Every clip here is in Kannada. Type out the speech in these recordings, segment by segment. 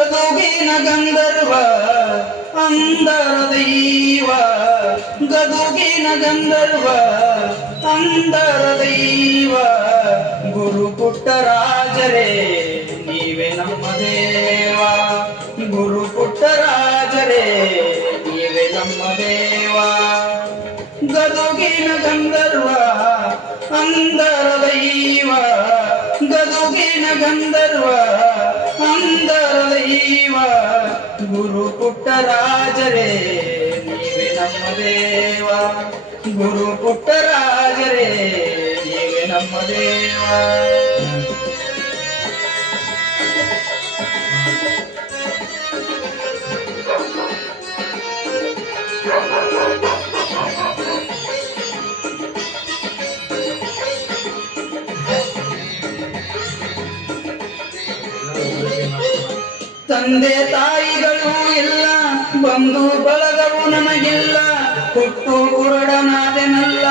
ಗದುಗಿನ ಗಂಧರ್ವ, ಅಂದರ ದೈವ. ಗದುಗಿನ ಗಂಧರ್ವ, ಅಂದರ ದೈವ. ಗುರು ಪುಟ್ಟರಾಜರೇ ನೀವೇ ನಮ್ಮ ದೇವ. ಗುರು ಪುಟ್ಟರಾಜರೇ ನೀವೇ ನಮ್ಮ ದೇವ. ಗದುಗಿನ ಗಂಧರ್ವ, ಅಂದರ ದೈವ. ಗದುಗಿನ ಗಂಧರ್ವ, ಅಂದರ ಗುರು ಪುಟ್ಟರಾಜರೇ ನೀವೇ ನಮ್ಮ ದೇವ. ಗುರು ಪುಟ್ಟರಾಜರೇ ನೀವೇ ನಮ್ಮ ದೇವ. ತಂದೆ ತಾಯಿಗಳು ಇಲ್ಲ ಬಂಧು ಬಳಗವು ನನಗಿಲ್ಲ ಹುಟ್ಟು ಕುರಡನಾದೆನಲ್ಲ,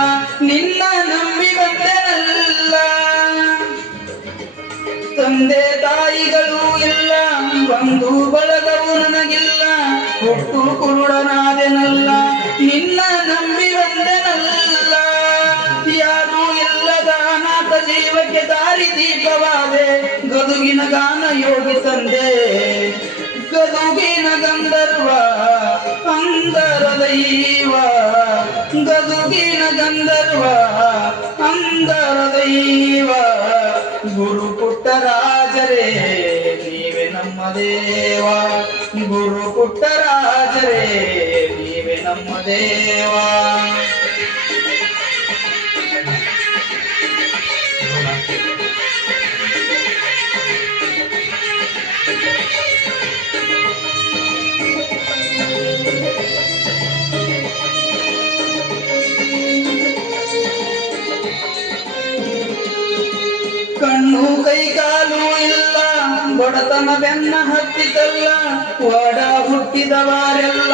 ನಿನ್ನ ನಂಬಿ ಬಂದೆನಲ್ಲ. ತಂದೆ ತಾಯಿಗಳು ಇಲ್ಲ ಬಂಧು ಬಳಗವು ನನಗಿಲ್ಲ ಹುಟ್ಟು ಕುರುಡನಾದೆನಲ್ಲ, ನಿನ್ನ ನಂಬಿ ಬಂದೆನಲ್ಲ. ಯಾರು ಇಲ್ಲದ ಅನಾಥ ಜೀವಕ್ಕೆ ದಾರಿ ದೀಪವಾದೆ ಗದುಗಿನ ಗಾನ ಯೋಗಿ ತಂದೆ. ಗದುಗಿನ ಗಂಧರ್ವ ಅಂದರ ದೈವ. ಗದುಗಿನ ಗಂಧರ್ವ ಅಂದರ ದೈವ. ಗುರು ಪುಟ್ಟರಾಜರೇ ನೀವೇ ನಮ್ಮ ದೇವ. ಗುರು ಪುಟ್ಟರಾಜರೇ ನೀವೇ ನಮ್ಮ ದೇವ. ಕಣ್ಣು ಕೈ ಕಾಲು ಇಲ್ಲ ಬಡತನ ಬೆನ್ನ ಹತ್ತಿತಲ್ಲ ಒಡ ಹುಟ್ಟಿದವರೆಲ್ಲ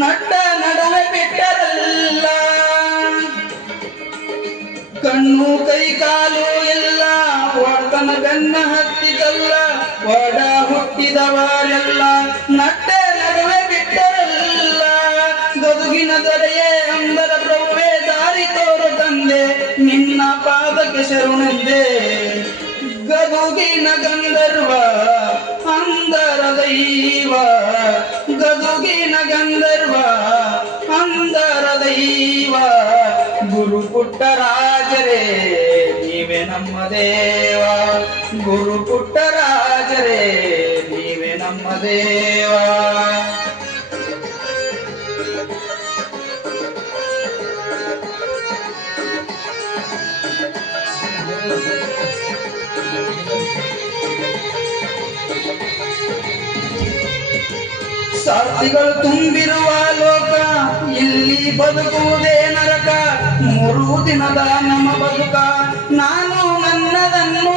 ನಟ್ಟ ನಡನ ಬಿಟ್ಟರಲ್ಲ ಕಣ್ಣು ಕೈ ಕಾಲು ಇಲ್ಲ ಒಡತನ ಬೆನ್ನ ಹತ್ತಿತಲ್ಲ ಒಡ ಹುಟ್ಟಿದವರೆಲ್ಲ ನಟ್ಟ ನಡುವೆ ಬಿಟ್ಟರಲ್ಲ. ಗದುಗಿನ ದೊರೆಯೇ ಅಂದರ ಪ್ರಭುವೇ, ದಾರಿ ತೋರು ತಂದೆ, ನಿನ್ನ ಪಾದಕ್ಕೆ ಶರಣೆಂದೆ. ಗದುಗಿನ ಗಂಧರ್ವ, ಅಂದರ ದೈವ. ಗದುಗಿನ ಗಂಧರ್ವ, ಅಂದರ ದೈವ. ಗುರು ಪುಟ್ಟರಾಜರೇ ನೀವೇ ನಮ್ಮ ದೇವ. ಗುರು ಪುಟ್ಟರಾಜರೇ ನೀವೇ ನಮ್ಮ ದೇವ. ಸಾರ್ಥಿಗಳು ತುಂಬಿರುವ ಲೋಕ, ಇಲ್ಲಿ ಬದುಕುವುದೇ ನರಕ. ಮೂರು ದಿನದ ನಮ್ಮ ಬದುಕ, ನಾನು ನನ್ನದನ್ನು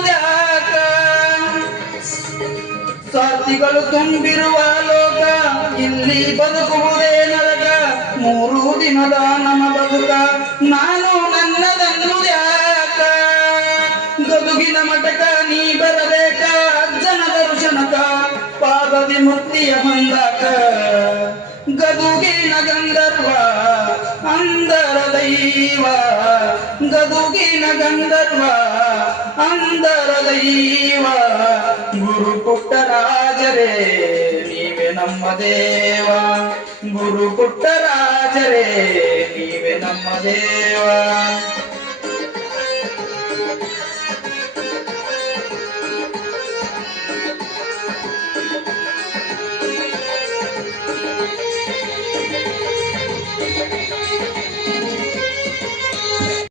ಸಾರ್ಥಿಗಳು ತುಂಬಿರುವ ಲೋಕ, ಇಲ್ಲಿ ಬದುಕುವುದೇ ನರಕ. ಮೂರು ದಿನದ ನಮ್ಮ ಬದುಕ, ನಾನು ಮಠಕ, ನೀ ಬರಬೇಕ? ಅಜ್ಜನ ದರ್ಶನಕ ಪಾದವಿ ಮುಕ್ತಿಯ ಹೊಂದಕ ಗದುಗಿನ ಗಂಧರ್ವ ಅಂದರ ದೈವ. ಗದುಗಿನ ಗಂಧರ್ವ ಅಂದರ ದೈವ. ಗುರು ಪುಟ್ಟರಾಜರೇ, ನೀವೇ ನಮ್ಮ ದೇವ. ಗುರು ಪುಟ್ಟರಾಜರೇ, ನೀವೇ ನಮ್ಮ ದೇವ.